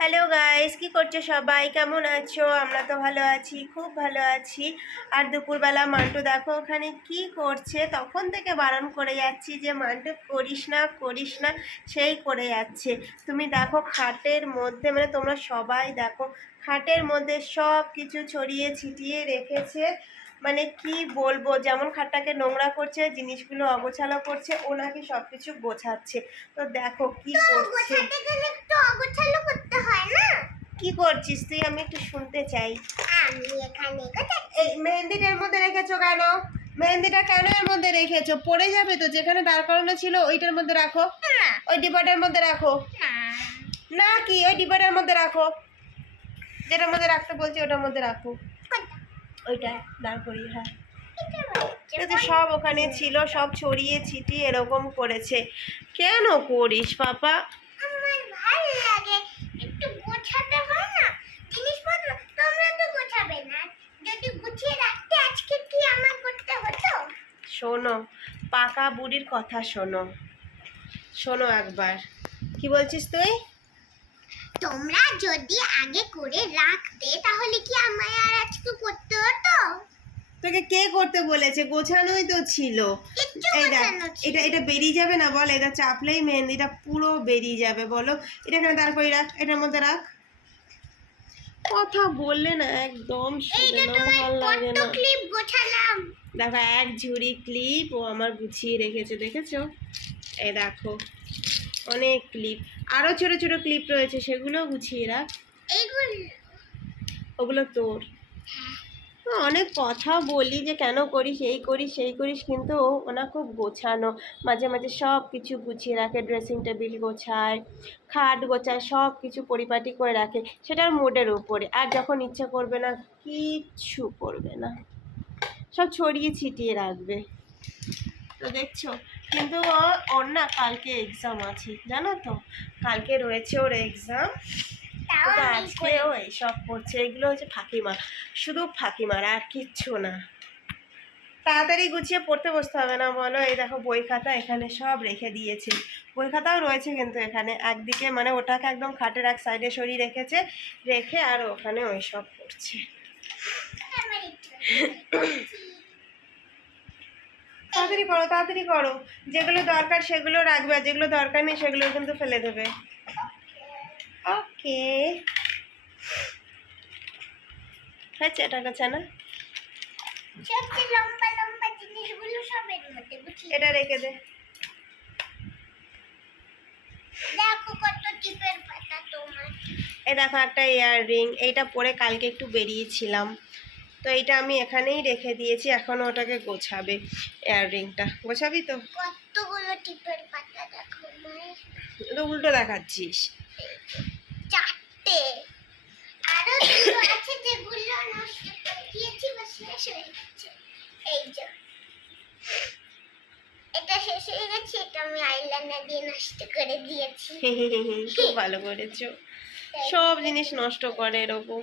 Hello guys কি করছ সবাই? কেমন আছো? আমরা তো ভালো আছি খুব ভালো আছি। আর দুপুরবেলা মান্টু দেখো ওখানে কি করছে? তখন থেকে বারণ করে যাচ্ছি যে মান্টু করিস না করিস না। সেই করে যাচ্ছে। তুমি দেখো খাটের মধ্যে মানে তোমরা সবাই দেখো খাটের মধ্যে সব কিছু ছড়িয়ে ছিটিয়ে রেখেছে। মানে কি বলব যেমন খাটটাকে নোংরা করছে জিনিসগুলো অগোছালো করছে ও নাকি সব কিছু গোছাচ্ছে। তো দেখো কি করছে গোছাতে গেলে একটু অগোছালো করতে হয় না কি করছিস? তুই আমি একটু শুনতে চাই। আমি এখানে এই মেহেন্দিটার মধ্যে রেখেছো কেন? মেহেন্দিটা কেন এর মধ্যে রেখেছো? পড়ে যাবে তো যেখানে দাঁড় করানো ছিল ওইটার মধ্যে রাখো। ওই ডিবাটার মধ্যে রাখো। না। কি? ওই ডিবাটার মধ্যে রাখো। যেটার মধ্যে রাখতে বলছি ওটার মধ্যে রাখো। ওইটা। দাঁড় করি হ্যাঁ। সব ওখানে ছিল সব ছড়িয়ে ছিটিয়ে এরকম করেছে। কেন করিস পাপা আমার ভালো লাগে একটু গোছাতে হয় না জিনিসপত্র তোমরা তো গোছাবে না যদি গুছিয়ে রাখতে আজকে কি আমার করতে হতো শোনো পাকা বুড়ির কথা শোনো। শোনো একবার। কি বলছিস তুই? তোমরা যদি আগে করে রাখতে তাহলে কি আমায় আর আজকে করতে হতো? তোকে কে করতে বলেছে? গোছানোই তো ছিল। এটা এটা বেরিয়ে যাবে না বল? এটা চাপলেই মেহেন্দিটা পুরো বেরিয়ে যাবে বলো। এটা এখানে দাঁড় করে রাখ? এটার মধ্যে রাখ। কথা বললে না একদম শুনে না ভালো লাগে না। ক্লিপ গোছালাম। দেখো এক ঝুড়ি ক্লিপ ও আমার গুছিয়ে রেখেছে দেখেছ? এ দেখো অনেক ক্লিপ। আরও ছোট ছোট ক্লিপ রয়েছে সেগুলো গুছিয়ে রাখ। ওগুলো তোর। অনেক কথা বলি যে কেন করিস এই করিস সেই করিস কিন্তু ও ওনা খুব গোছানো। মাঝে মাঝে সব কিছু গুছিয়ে রাখে ড্রেসিং টেবিল গোছায় খাট গোছায় সব কিছু পরিপাটি করে রাখে সেটার মোডের উপরে। আর যখন ইচ্ছে করবে না কিচ্ছু করবে না। সব ছড়িয়ে ছিটিয়ে রাখবে। তো দেখছ কিন্তু ওর না কালকে এক্সাম আছে জানো তো? কালকে রয়েছে ওর এক্সাম তাও তো আমি আজকে এইসব করছে এগুলো হচ্ছে ফাঁকিমা শুধু ফাঁকিমার আর কিচ্ছু না। তাড়াতাড়ি গুছিয়ে পড়তে বসতে হবে না বলো। এই দেখো বই খাতা এখানে সব রেখে দিয়েছে। বই খাতাও রয়েছে কিন্তু এখানে। একদিকে মানে ওটাকে একদম খাটের এক সাইডে সরিয়ে রেখেছে রেখে আর ওখানে ওই সব করছে। তাড়াতাড়ি করো তাড়াতাড়ি করো। যেগুলো দরকার সেগুলো রাখবে আর যেগুলো দরকার নেই সেগুলো কিন্তু ফেলে দেবে। ওকে। হয়েছে এটা কাছে না? সবচেয়ে লম্বা লম্বা জিনিসগুলো সব এর মধ্যে গুছিয়ে এটা রেখে দে। দেখো কত টিপের পাতা তোমার। এই দেখো একটা ইয়াররিং এইটা পরে কালকে একটু বেরিয়েছিলাম। তো এইটা আমি এখানেই রেখে দিয়েছি এখন ওটাকে গোছাবে ইয়াররিংটা গোছাবি তো? কতগুলো টিপের পাতা দেখো তো উল্টো দেখাচ্ছিস। চারটে। আরও দুটো আছে যেগুলো নষ্ট করে দিয়েছি বা শেষ হয়ে গেছে। এই যে। এটা শেষ হয়ে গেছে এটা আমি আইলাইনার দিয়ে নষ্ট করে দিয়েছি। খুব ভালো করেছ। সব জিনিস নষ্ট করে এরকম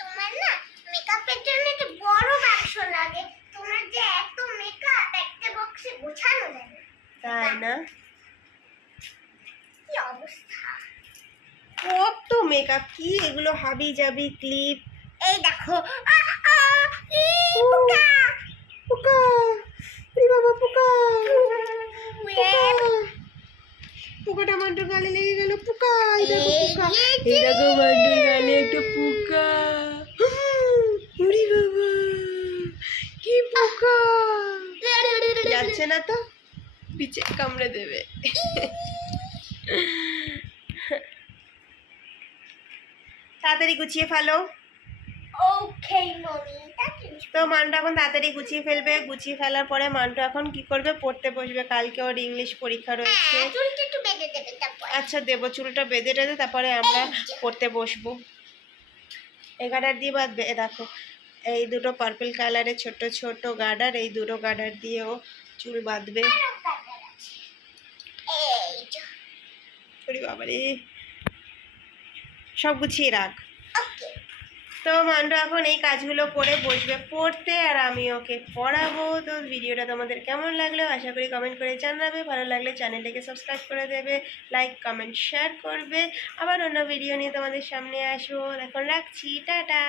তোমার না মেকআপের জন্য একটা বড় বাক্স লাগে তোমার যে এত মেকআপ একটা বক্সে গোছানো যায় না তাই না? কি অবস্থা? কত মেকআপ কি এগুলো হাবি যাবি ক্লিপ এই দেখো। পোকা। পোকা। আরে বাবা পোকা। পোকাটা মান্টুর গালে লেগে গেল পোকা। এই দেখো পোকা। যে মান্টুর গালে একটা পোকা। ওরে বাবা কি পোকা। যাচ্ছে না তো? পিছে কামড়ে দেবে। তাড়াতাড়ি গুছিয়ে ফেলো। ওকে মমি তো মান্টু এখন তাড়াতাড়ি গুছিয়ে ফেলবে। গুছিয়ে ফেলার পরে মান্টু এখন কি করবে? পড়তে বসবে। কালকে ওর ইংলিশ পরীক্ষা রয়েছে। দেবে তারপর। আচ্ছা দেবো চুলটা বেঁধে টেঁধে তারপরে আমরা পড়তে বসবো। এগার্ডার দিয়ে বাঁধবে এ দেখো। এই দুটো পার্পল কালারের ছোট ছোট গার্ডার এই দুটো গার্ডার দিয়েও চুল বাঁধবে আরও কালার আছে এই যে ওরে বাবারে সব গুছিয়ে রাখ। তো মান্ডু এখন এই কাজগুলো করে বসবে পড়তে আর আমি ওকে পড়াবো। তো ভিডিওটা তোমাদের কেমন লাগল? আশা করি কমেন্ট করে জানাবে। ভালো লাগলে চ্যানেলটাকে সাবস্ক্রাইব করে দেবে লাইক কমেন্ট শেয়ার করবে। আবার অন্য ভিডিও নিয়ে তোমাদের সামনে আসব। এখন রাখছি টাটা।